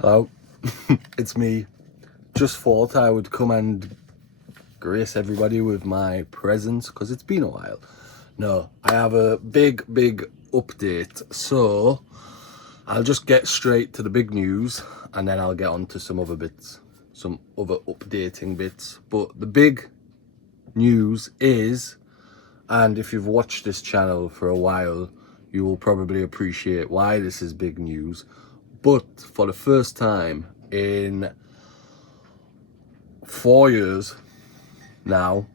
Hello, it's me. Just thought I would come and grace everybody with my presence because it's been a while. No, I have a big update. So I'll just get straight to the big news and then I'll get on to some other bits, some other updating bits. But the big news is, and if you've watched this channel for a while, you will probably appreciate why this is big news. But for the first time in 4 years now,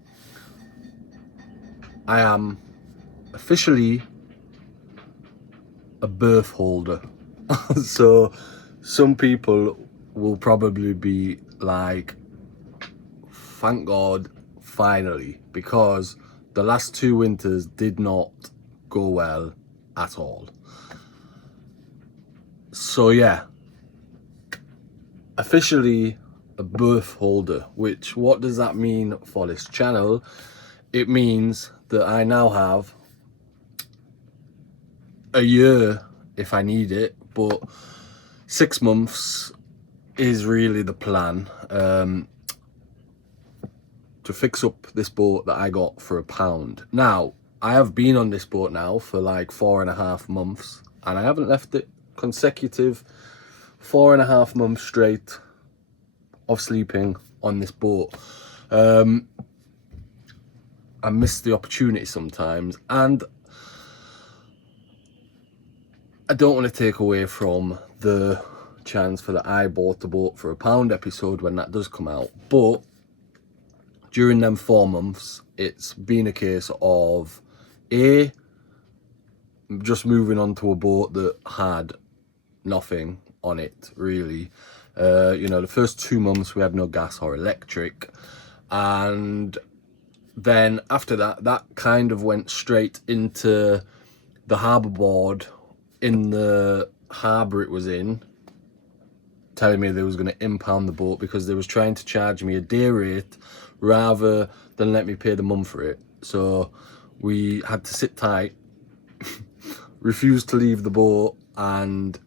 I am officially a birth holder. So some people will probably be like, thank God, finally, because the last 2 winters did not go well at all. So yeah, officially a birth holder, which, what does that mean for this channel? It means that I now have a year if I need it, but 6 months is really the plan, to fix up this boat that I got for £1. Now, I have been on this boat now for like 4.5 months and I haven't left it consecutive 4.5 months straight of sleeping on this boat. I miss the opportunity sometimes, and I don't want to take away from the chance for the I bought the boat for £1 episode when that does come out, but during them 4 months it's been a case of just moving on to a boat that had nothing on it really. The first 2 months we had no gas or electric, and then after that kind of went straight into the harbour board in the harbour it was in, telling me they was going to impound the boat because they was trying to charge me a day rate rather than let me pay the month for it. So we had to sit tight, refused to leave the boat, and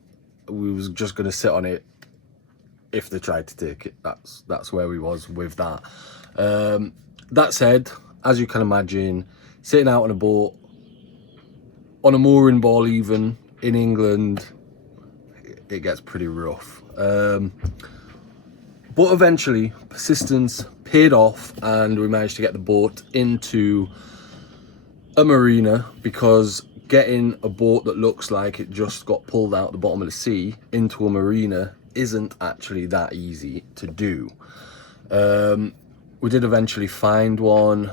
we was just going to sit on it if they tried to take it. That's where we was with that. That said, as you can imagine, sitting out on a boat on a mooring ball even in England, it gets pretty rough. But eventually persistence paid off and we managed to get the boat into a marina, because getting a boat that looks like it just got pulled out the bottom of the sea into a marina isn't actually that easy to do. We did eventually find one.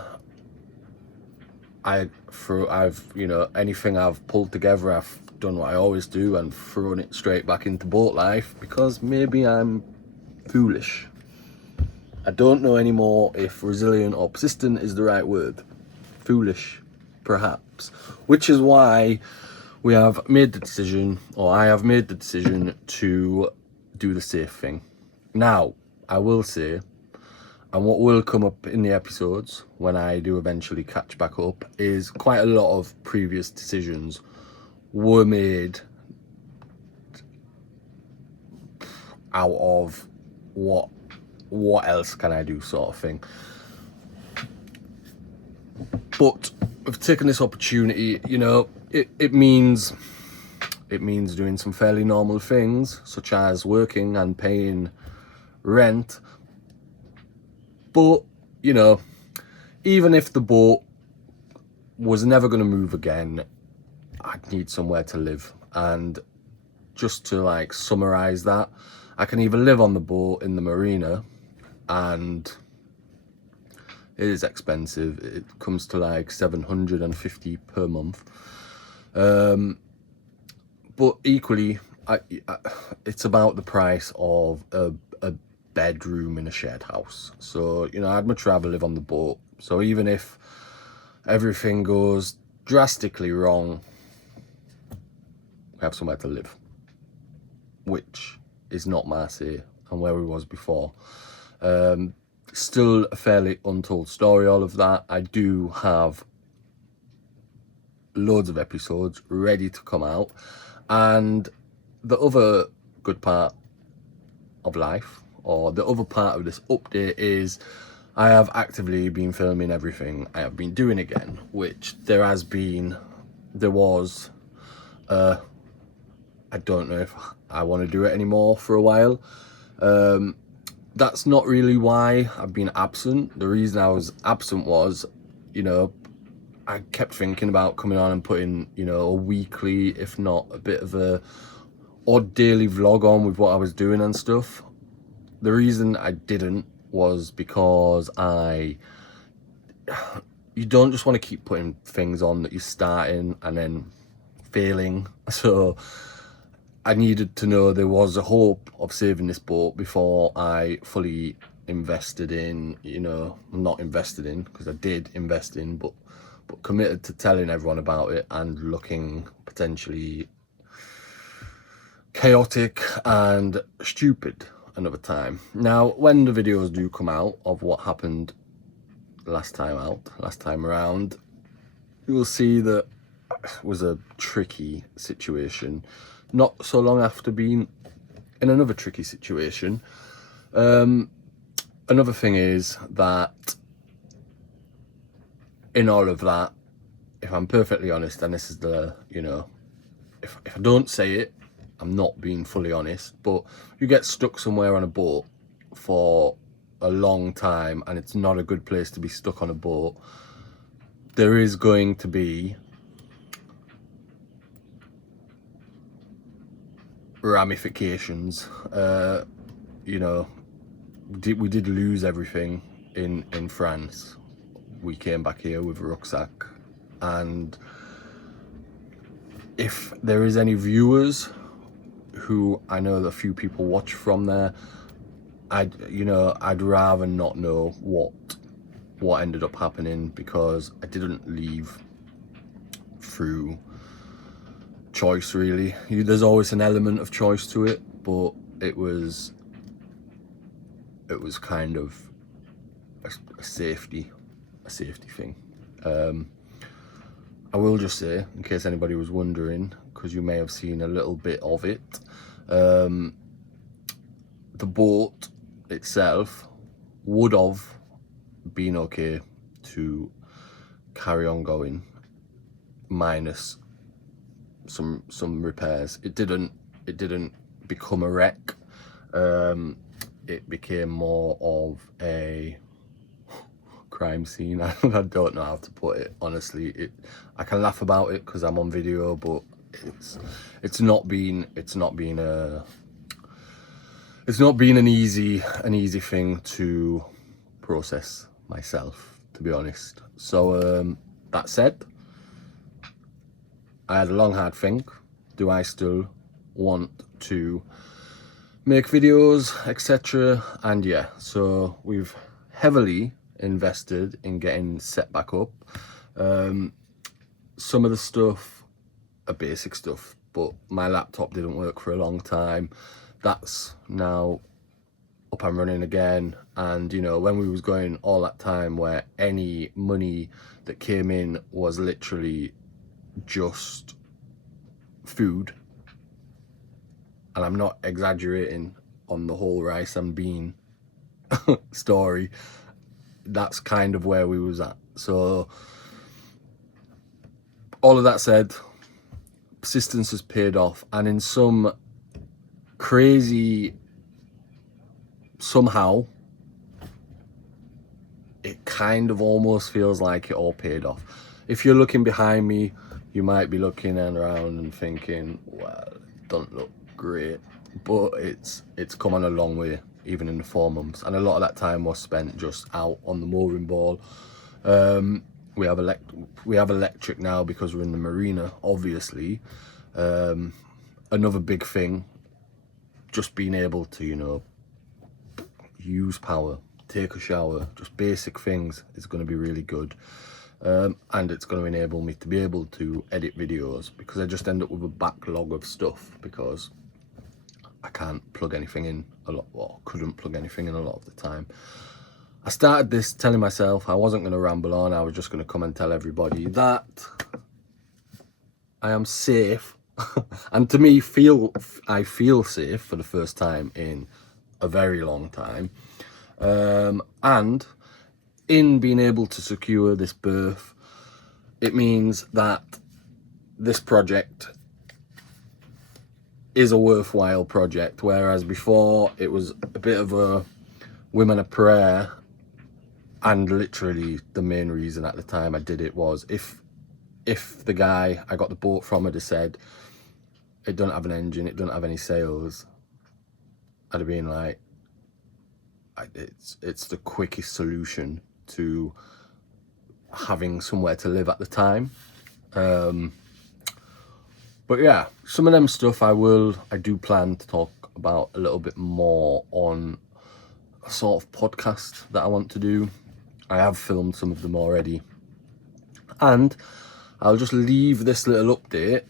Anything I've pulled together, I've done what I always do and thrown it straight back into boat life, because maybe I'm foolish. I don't know anymore if resilient or persistent is the right word. Foolish, perhaps. Which is why we have made the decision, or I have made the decision, to do the safe thing. Now, I will say, and what will come up in the episodes when I do eventually catch back up, is quite a lot of previous decisions were made out of what else can I do sort of thing. But we've taken this opportunity, it means doing some fairly normal things, such as working and paying rent. But, even if the boat was never going to move again, I'd need somewhere to live. And just to summarize that, I can either live on the boat in the marina, and it is expensive. It comes to $750 per month. But equally, it's about the price of a bedroom in a shared house. So, I'd much rather live on the boat. So even if everything goes drastically wrong, we have somewhere to live, which is not Marseille and where we was before. Still a fairly untold story, all of that. I do have loads of episodes ready to come out, and the other good part of life, or the other part of this update, is I have actively been filming everything I have been doing again, which there was, I don't know if I want to do it anymore for a while. That's not really why I've been absent. The reason I was absent was, you know, I kept thinking about coming on and putting, you know, a weekly, if not a bit of a odd daily vlog on with what I was doing and stuff. The reason I didn't was because you don't just want to keep putting things on that you're starting and then failing. So I needed to know there was a hope of saving this boat before I fully invested in, you know, not invested in, because I did invest in, but committed to telling everyone about it and looking potentially chaotic and stupid another time. Now, when the videos do come out of what happened last time around, you will see that it was a tricky situation. Not so long after being in another tricky situation. Another thing is that in all of that, if I'm perfectly honest, and this is the, you know, if I don't say it, I'm not being fully honest, but you get stuck somewhere on a boat for a long time and it's not a good place to be stuck on a boat, there is going to be ramifications. You know, we did lose everything in France. We came back here with a rucksack, and if there is any viewers who, I know that a few people watch from there, I'd rather not know what ended up happening, because I didn't leave through choice really. There's always an element of choice to it, but it was kind of a safety thing. I will just say, in case anybody was wondering, because you may have seen a little bit of it, the boat itself would have been okay to carry on going, minus some repairs. It didn't become a wreck. It became more of a crime scene. I don't know how to put it, honestly. I can laugh about it because I'm on video, but it's not been an easy thing to process myself, to be honest. So that said, I had a long hard think. Do I still want to make videos, etc.? And yeah, so we've heavily invested in getting set back up. Some of the stuff are basic stuff, but my laptop didn't work for a long time. That's now up and running again. And you know, when we was going all that time where any money that came in was literally just food, and I'm not exaggerating on the whole rice and bean story, that's kind of where we was at. So all of that said, persistence has paid off, and in some crazy, somehow it kind of almost feels like it all paid off. If you're looking behind me, you might be looking around and thinking, well, it don't look great, but it's come on a long way, even in the 4 months, and a lot of that time was spent just out on the mooring ball. We have electric now because we're in the marina, obviously. Another big thing, just being able to, you know, use power, take a shower, just basic things is going to be really good. And it's going to enable me to be able to edit videos, because I just end up with a backlog of stuff because I can't plug anything in a lot, or couldn't plug anything in a lot of the time. I started this telling myself I wasn't going to ramble on. I was just going to come and tell everybody that I am safe and to me, I feel safe for the first time in a very long time. And in being able to secure this berth, it means that this project is a worthwhile project, whereas before it was a bit of a whim and a prayer. And literally the main reason at the time I did it was if the guy I got the boat from had said it doesn't have an engine, it doesn't have any sails, I'd have been like, it's the quickest solution to having somewhere to live at the time. But yeah, some of them stuff I do plan to talk about a little bit more on a sort of podcast that I want to do. I have filmed some of them already, and I'll just leave this little update.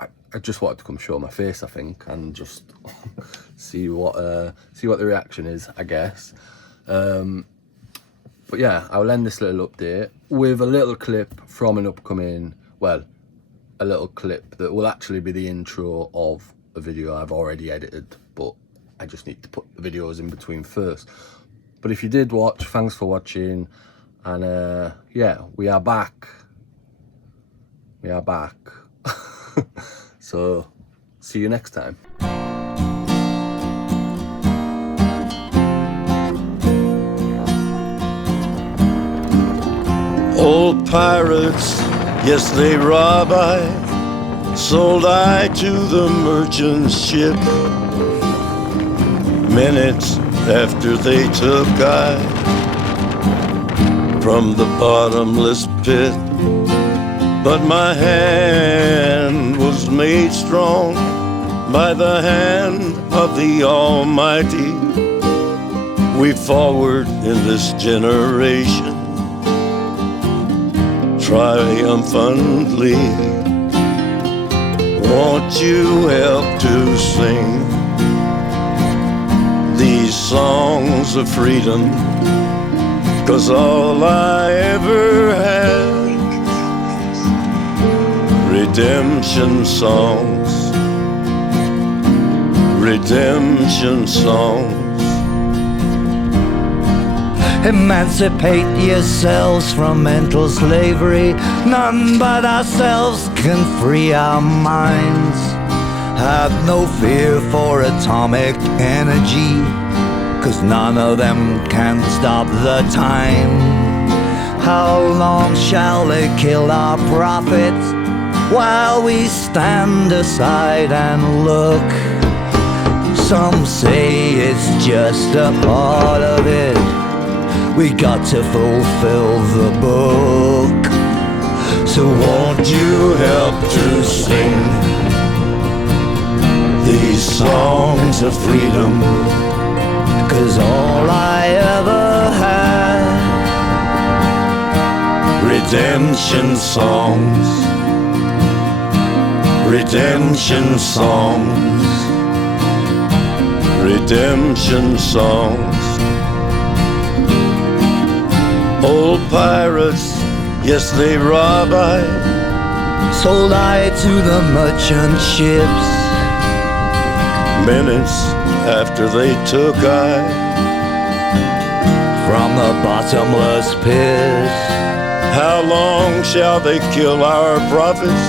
I just wanted to come show my face, I think, and just see what the reaction is, I guess. But yeah, I'll end this little update with a little clip from an upcoming, well, a little clip that will actually be the intro of a video I've already edited, but I just need to put the videos in between first. But if you did watch, thanks for watching, and yeah, we are back. So see you next time. Old pirates, yes, they rob I, sold I to the merchant ship. Minutes after they took I from the bottomless pit, but my hand was made strong by the hand of the Almighty. We forward in this generation triumphantly. Won't you help to sing these songs of freedom? 'Cause all I ever had, redemption songs, redemption songs. Emancipate yourselves from mental slavery. None but ourselves can free our minds. Have no fear for atomic energy, 'cause none of them can stop the time. How long shall they kill our prophets while we stand aside and look? Some say it's just a part of it. We got to fulfill the book. So won't you help to sing these songs of freedom? 'Cause all I ever had, redemption songs, redemption songs, redemption songs. Old pirates, yes, they rob I, sold I to the merchant ships. Minutes after they took I from the bottomless pit. How long shall they kill our prophets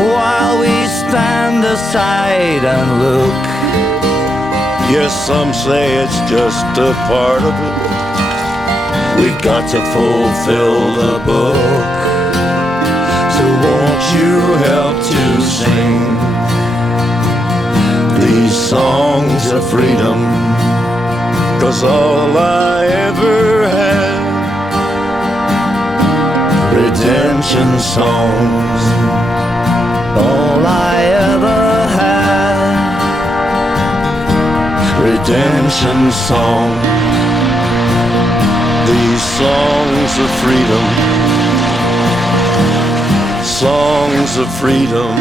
while we stand aside and look? Yes, some say it's just a part of it. We've got to fulfill the book. So won't you help to sing these songs of freedom? 'Cause all I ever had, redemption songs. All I ever had, redemption songs. These songs of freedom, songs of freedom.